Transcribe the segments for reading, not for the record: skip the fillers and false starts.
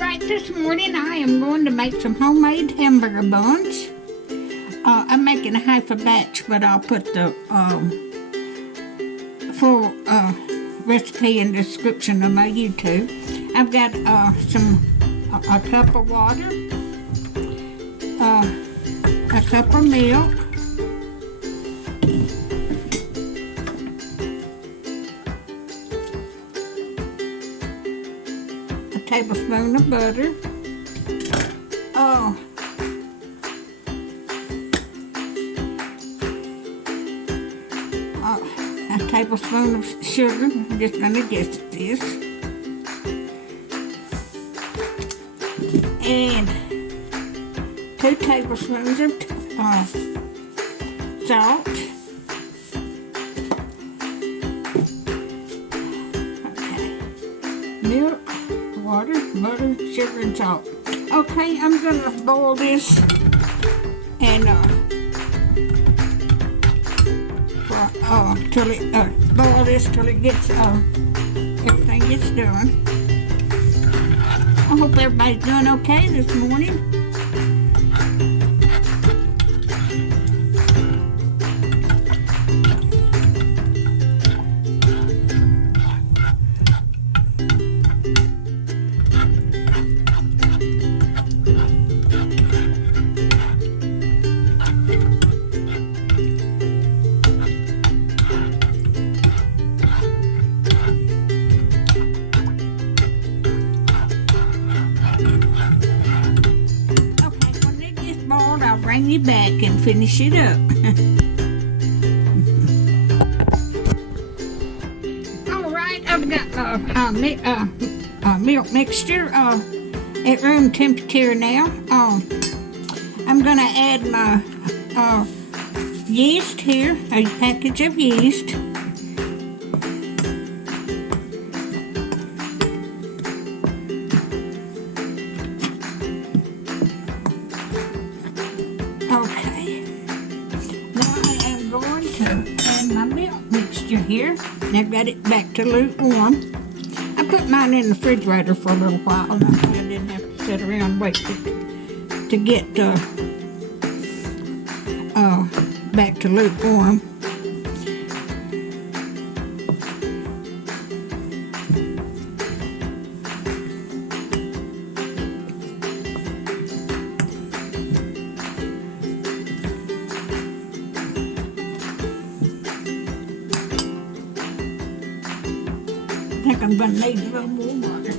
Alright, this morning I am going to make some homemade hamburger buns. I'm making a half a batch, but I'll put the full recipe in the description of my YouTube. I've got a cup of water, a cup of milk, a tablespoon of butter, a tablespoon of sugar. I'm just going to guess at this. And 2 tablespoons of salt. Okay. Milk, water, butter, sugar, and salt. Okay, I'm going to boil this and boil this till it gets everything gets done. I hope everybody's doing okay this morning. I'll bring you back and finish it up. Alright, I've got milk mixture at room temperature now. I'm going to add my yeast here, a package of yeast. Okay, now I am going to add my milk mixture here. I've got it back to lukewarm. I put mine in the refrigerator for a little while, and I didn't have to sit around and wait to get back to lukewarm. I think I'm going to need a little more water.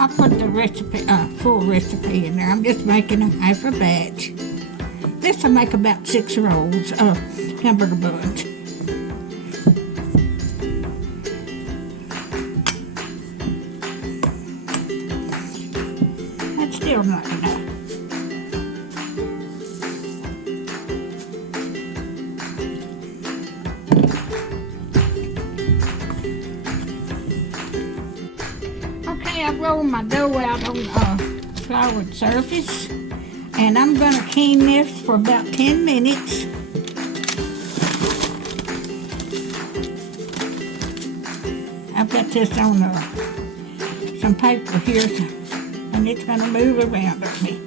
I'll put the recipe, full recipe in there. I'm just making a half a batch. This will make about 6 rolls of hamburger buns. That's still not enough. I've rolled my dough out on a floured surface, and I'm going to knead this for about 10 minutes. I've got this on some paper here, and it's going to move around on me.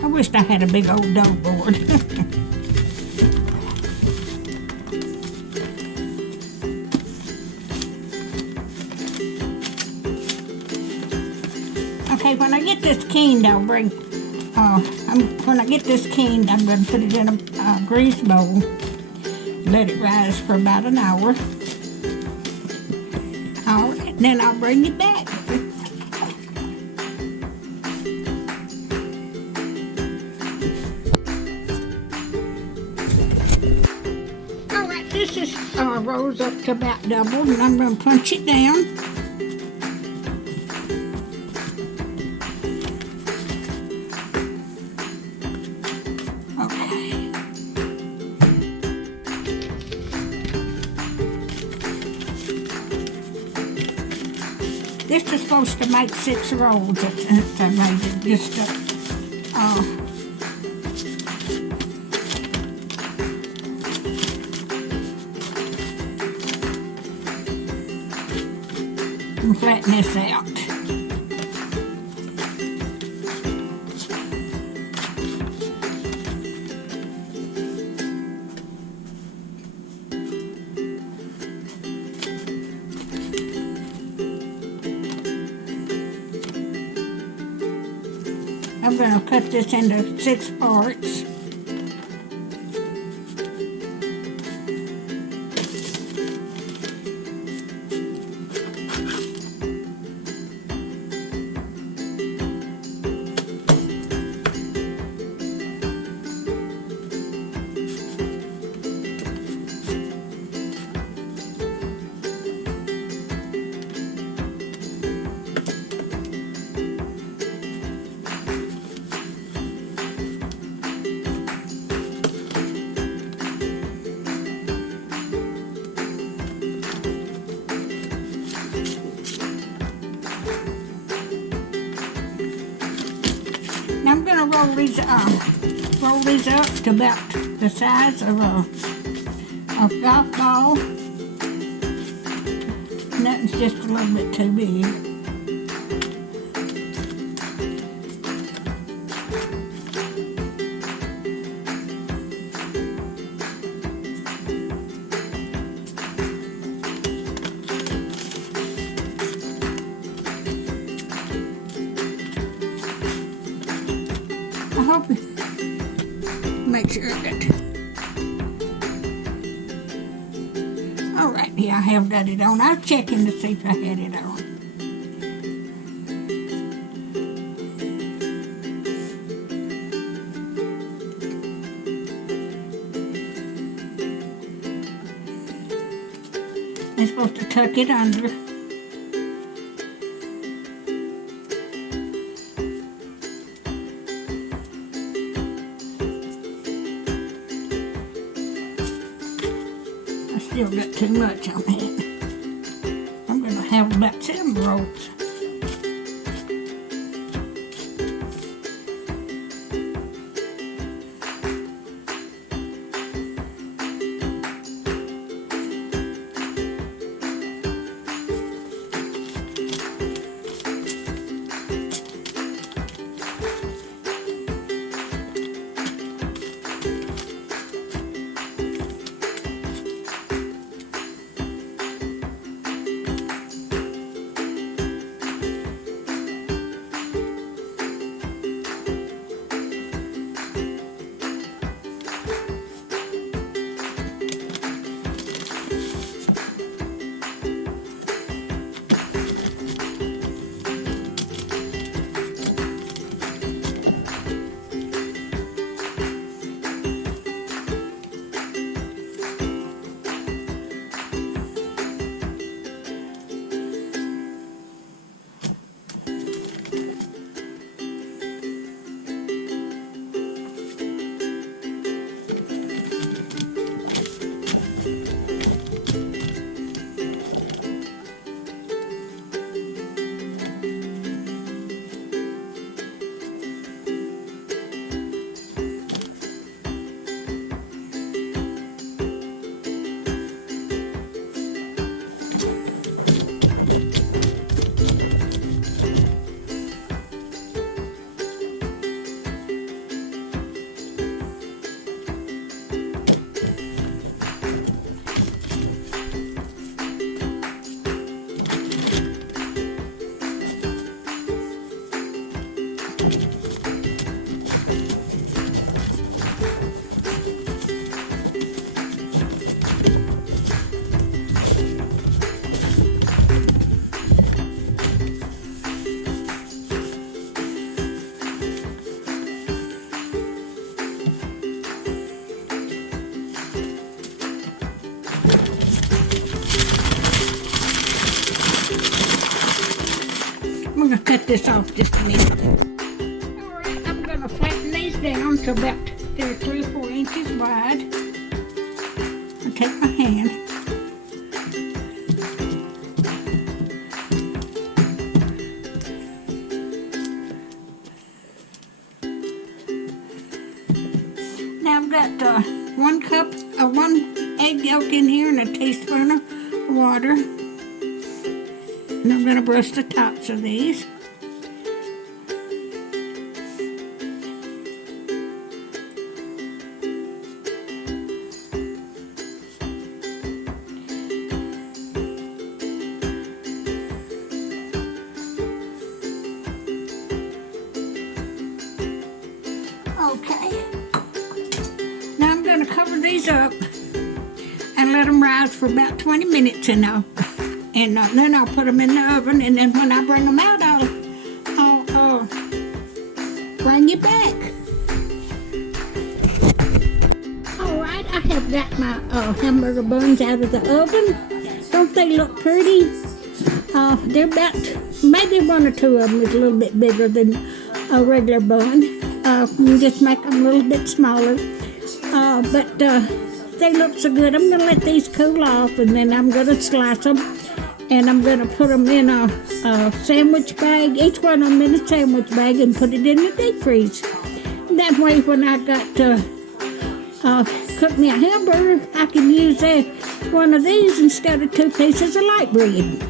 I wished I had a big old dough board. Okay, when I get this keened, I'll bring. When I get this keened, I'm going to put it in a grease bowl. Let it rise for about an hour. All right, then I'll bring it back. All right, this is rose up to about double, and I'm going to punch it down. This is supposed to make 6 rolls. I made it just and flatten this out. I'm going to cut this into 6 parts. Now I'm going to roll these up to about the size of a golf ball. Nothing's just a little bit too big. I hope make sure that. All right, yeah, I have got it on. I was checking to see if I had it on. I'm supposed to tuck it under. Still got too much on it. I'm going to have about 7 rolls. cut this off just a minute. Alright, I'm going to flatten these down to about they're 3 or 4 inches wide. I'll take my hand. Now I've got 1 cup of 1 egg yolk in here and a teaspoon of water. And I'm going to brush the tops of these. Okay. Now I'm going to cover these up and let them rise for about 20 minutes and then I'll put them in the oven, and then when I bring them out, I'll bring you back. Alright, I have got my hamburger buns out of the oven. Don't they look pretty? They're about, maybe 1 or 2 of them is a little bit bigger than a regular bun. You just make them a little bit smaller. But they look so good. I'm going to let these cool off, and then I'm going to slice them. And I'm going to put them in a sandwich bag, each one of them in a sandwich bag, and put it in the deep freeze. That way, when I got to cook me a hamburger, I can use one of these instead of 2 pieces of light bread.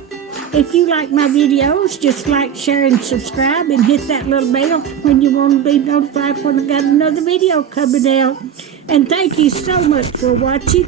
If you like my videos, just like, share, and subscribe, and hit that little bell when you want to be notified when I got another video coming out. And thank you so much for watching.